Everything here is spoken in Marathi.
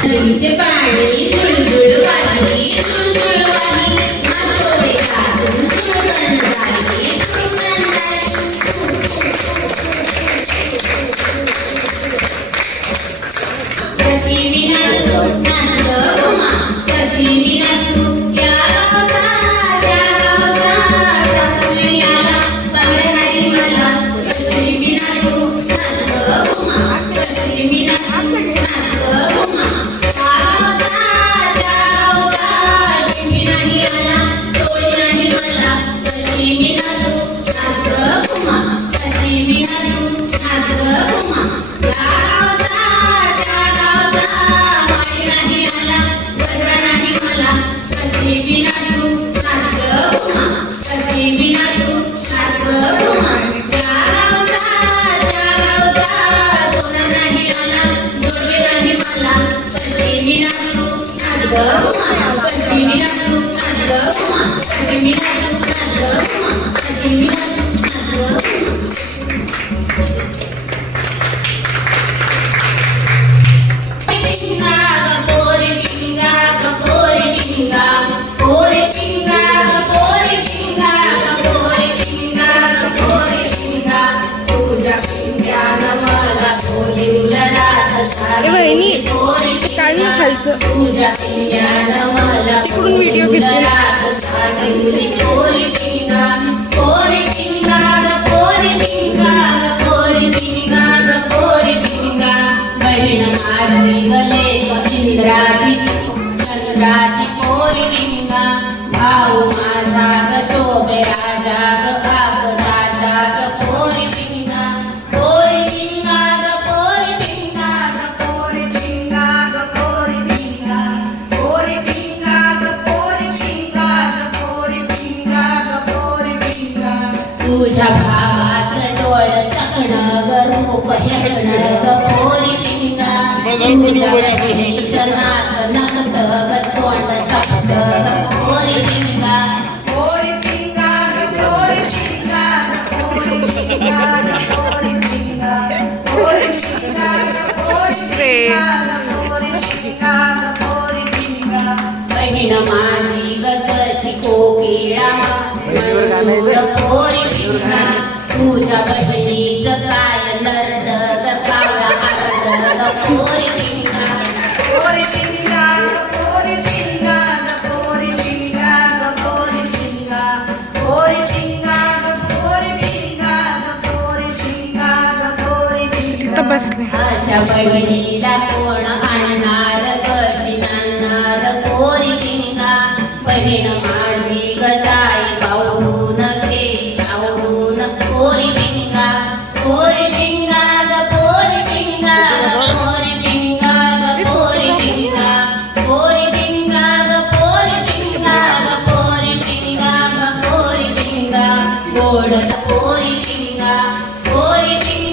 नदीचे पाणी जुळजुळ वाही जुळजुळ वाही माथोडे घालून झुळकण जाई झुळकण जाई कशी मी नाचू नाच ग उमा कशी मी नाचू या गावचा सासुरी आला चांगले नाही मला कशी मी नाचू नाच ग उमा कशी मी नाचू नाच ग उमा तिकडून व्हिडिओ भाऊ माझा ग शोभे राजा ग राजा ग पोरी पिंगा पोरी पिंगा ग पोरी पिंगा ग पोरी पिंगा ग पोरी पिंगा पोरी पिंगा ग पोरी पिंगा ग पोरी पिंगा ग पोरी पिंगा तुझ्या भावाचं डोळ चकणं ग रूप हेळणं ग पोरी पिंगा तुझ्या बहिणीचं नाक नकत ग तोंड चपट ग पोरी पिंगा पोरी पिंगा ग पोरी पिंगा ग पोरी पिंगा ग पोरी पिंगा पोरी पिंगा ग पोरी पिंगा ग पोरी पिंगा ग पोरी पिंगा बहीण माझी ग जशी कोकिळा मंजूळ पोरी पिंगा तुझ्या बहिणीचं काय नरद ग कावळा हरद ग पोरी पिंगा पोरी पिंगा ग पोरी पिंगा ग पोरी पिंगा ग पोरी पिंगा पोरी पिंगा ग पोरी पिंगा ग पोरी पिंगा ग पोरी पिंगा अशा बहिणीला कोण आणणार कशी जाणार पोरी पिंगा बहीण माझी गजाई पाहून घे पाहून पोरी पिंगा पोरी पिंगा ग पोरी पिंगा ग पोरी पिंगा ग पोरी पिंगा पोरी पिंगा ग पोरी पिंगा ग पोरी पिंगा ग पोरी पिंगा गोड पोरी पिंगा पोरी पिंगा